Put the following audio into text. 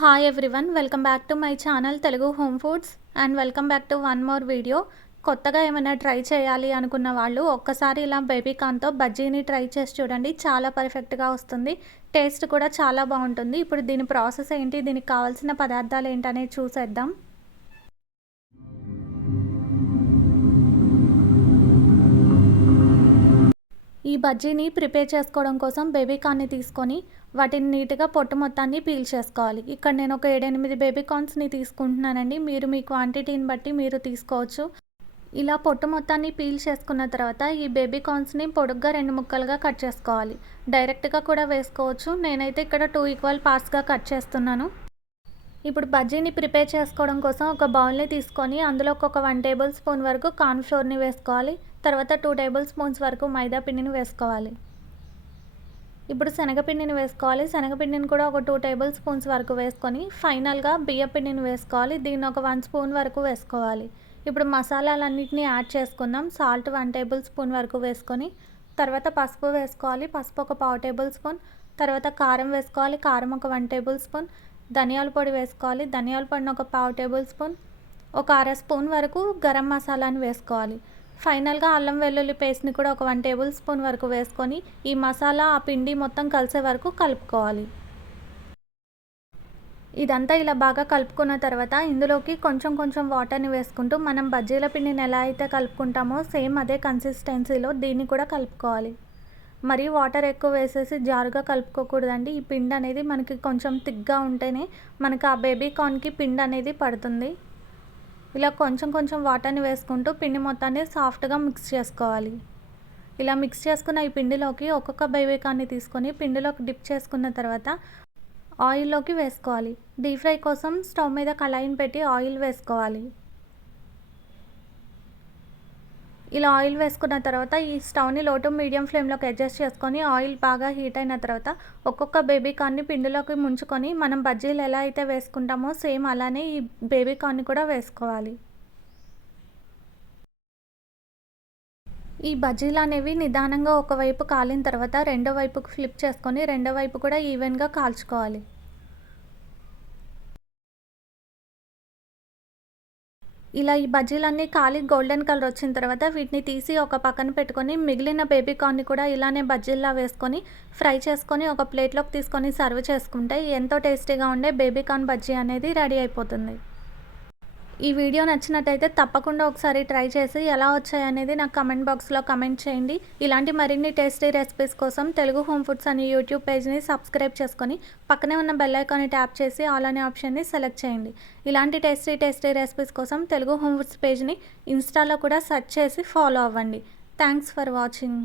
Hi everyone welcome back to my channel Telugu home foods and welcome back to one more video కొత్తగా ఏమైనా try చేయాలి అనుకున్న వాళ్ళు ఒక్కసారి ఇలా బేబీ కార్న్తో బజ్జీని ట్రై చేసి చూడండి చాలా పర్ఫెక్ట్గా వస్తుంది. టేస్ట్ కూడా చాలా బాగుంటుంది. ఇప్పుడు దీని ప్రాసెస్ ఏంటి దీనికి కావాల్సిన పదార్థాలు ఏంటనేది చూసేద్దాం. ఈ బజ్జీని ప్రిపేర్ చేసుకోవడం కోసం బేబీ కార్న్ని తీసుకొని వాటిని నీట్గా పొట్టు మొత్తాన్ని పీల్ చేసుకోవాలి. ఇక్కడ నేను ఒక ఏడెనిమిది బేబీ కార్న్స్ని తీసుకుంటున్నానండి. మీరు మీ క్వాంటిటీని బట్టి మీరు తీసుకోవచ్చు. ఇలా పొట్టు మొత్తాన్ని పీల్ చేసుకున్న తర్వాత ఈ బేబీ కార్న్స్ని పొడుగ్గా రెండు ముక్కలుగా కట్ చేసుకోవాలి. డైరెక్ట్గా కూడా వేసుకోవచ్చు. నేనైతే ఇక్కడ టూ ఈక్వల్ పార్ట్స్గా కట్ చేస్తున్నాను. ఇప్పుడు బజ్జీని ప్రిపేర్ చేసుకోవడం కోసం ఒక బౌల్ని తీసుకొని అందులో ఒక వన్ టేబుల్ స్పూన్ వరకు కార్న్ ఫ్లోర్ని వేసుకోవాలి. తర్వాత టూ టేబుల్ స్పూన్స్ వరకు మైదా పిండిని వేసుకోవాలి. ఇప్పుడు శనగపిండిని వేసుకోవాలి. శనగపిండిని కూడా ఒక టూ టేబుల్ స్పూన్స్ వరకు వేసుకొని ఫైనల్గా బియ్యపిండిని వేసుకోవాలి. దీన్ని ఒక వన్ స్పూన్ వరకు వేసుకోవాలి. ఇప్పుడు మసాలాలన్నింటినీ యాడ్ చేసుకుందాం. సాల్ట్ వన్ టేబుల్ స్పూన్ వరకు వేసుకొని తర్వాత పసుపు వేసుకోవాలి. పసుపు ఒక పావు టేబుల్ స్పూన్. తర్వాత కారం వేసుకోవాలి. కారం ఒక వన్ టేబుల్ స్పూన్. ధనియాల పొడి వేసుకోవాలి. ధనియాల పొడిని ఒక పావు టేబుల్ స్పూన్ ఒక అర స్పూన్ వరకు గరం మసాలాని వేసుకోవాలి. ఫైనల్గా అల్లం వెల్లుల్లి పేస్ట్ని కూడా ఒక వన్ టేబుల్ స్పూన్ వరకు వేసుకొని ఈ మసాలా ఆ పిండి మొత్తం కలిసే వరకు కలుపుకోవాలి. ఇదంతా ఇలా బాగా కలుపుకున్న తర్వాత ఇందులోకి కొంచెం కొంచెం వాటర్ని వేసుకుంటూ మనం బజ్జీల పిండిని ఎలా అయితే కలుపుకుంటామో సేమ్ అదే కన్సిస్టెన్సీలో దీన్ని కూడా కలుపుకోవాలి. మరి వాటర్ ఎక్కువ వేసేసి జారుగా కలుపుకోకూడదండి. ఈ పిండి అనేది మనకి కొంచెం థిక్గా ఉంటేనే మనకి ఆ బేబీ కార్న్కి పిండి అనేది పడుతుంది. ఇలా కొంచెం కొంచెం వాటర్ని వేసుకుంటూ పిండి మొత్తాన్ని సాఫ్ట్గా మిక్స్ చేసుకోవాలి. ఇలా మిక్స్ చేసుకున్న ఈ పిండిలోకి ఒక్కొక్క బేబీ కార్న్ని తీసుకొని పిండిలోకి డిప్ చేసుకున్న తర్వాత ఆయిల్లోకి వేసుకోవాలి. డీప్ ఫ్రై కోసం స్టవ్ మీద కళాయిని పెట్టి ఆయిల్ వేసుకోవాలి. ఇలా ఆయిల్ వేసుకున్న తర్వాత ఈ స్టవ్ని లోటు మీడియం ఫ్లేమ్లోకి అడ్జస్ట్ చేసుకొని ఆయిల్ బాగా హీట్ అయిన తర్వాత ఒక్కొక్క బేబీ కార్న్ని పిండిలోకి ముంచుకొని మనం బజ్జీలు ఎలా అయితే వేసుకుంటామో సేమ్ అలానే ఈ బేబీ కార్న్ని కూడా వేసుకోవాలి. ఈ బజ్జీలు అనేవి నిదానంగా ఒకవైపు కాలిన తర్వాత రెండో వైపుకు ఫ్లిప్ చేసుకొని రెండో వైపు కూడా ఈవెన్గా కాల్చుకోవాలి. ఇలా ఈ బజ్జీలన్నీ కాలి గోల్డెన్ కలర్ వచ్చిన తర్వాత వీటిని తీసి ఒక పక్కన పెట్టుకొని మిగిలిన బేబీ కార్న్ని కూడా ఇలానే బజ్జీల్లా వేసుకొని ఫ్రై చేసుకొని ఒక ప్లేట్లోకి తీసుకొని సర్వ్ చేసుకుంటే ఎంతో టేస్టీగా ఉండే బేబీ కార్న్ బజ్జీ అనేది రెడీ అయిపోతుంది. ఈ వీడియో నచ్చినట్టయితే తప్పకుండా ఒకసారి ట్రై చేసి ఎలా వచ్చాయనేది నాకు కమెంట్ బాక్స్లో కమెంట్ చేయండి. ఇలాంటి మరిన్ని టేస్టీ రెసిపీస్ కోసం తెలుగు హోమ్ ఫుడ్స్ అనే యూట్యూబ్ పేజ్ని సబ్స్క్రైబ్ చేసుకొని పక్కనే ఉన్న బెల్ ఐకాన్ని ట్యాప్ చేసి ఆల్ అనే ఆప్షన్ని సెలెక్ట్ చేయండి. ఇలాంటి టేస్టీ టేస్టీ రెసిపీస్ కోసం తెలుగు హోమ్ ఫుడ్స్ పేజ్ని ఇన్స్టాలో కూడా సెర్చ్ చేసి ఫాలో అవ్వండి. Thanks for watching.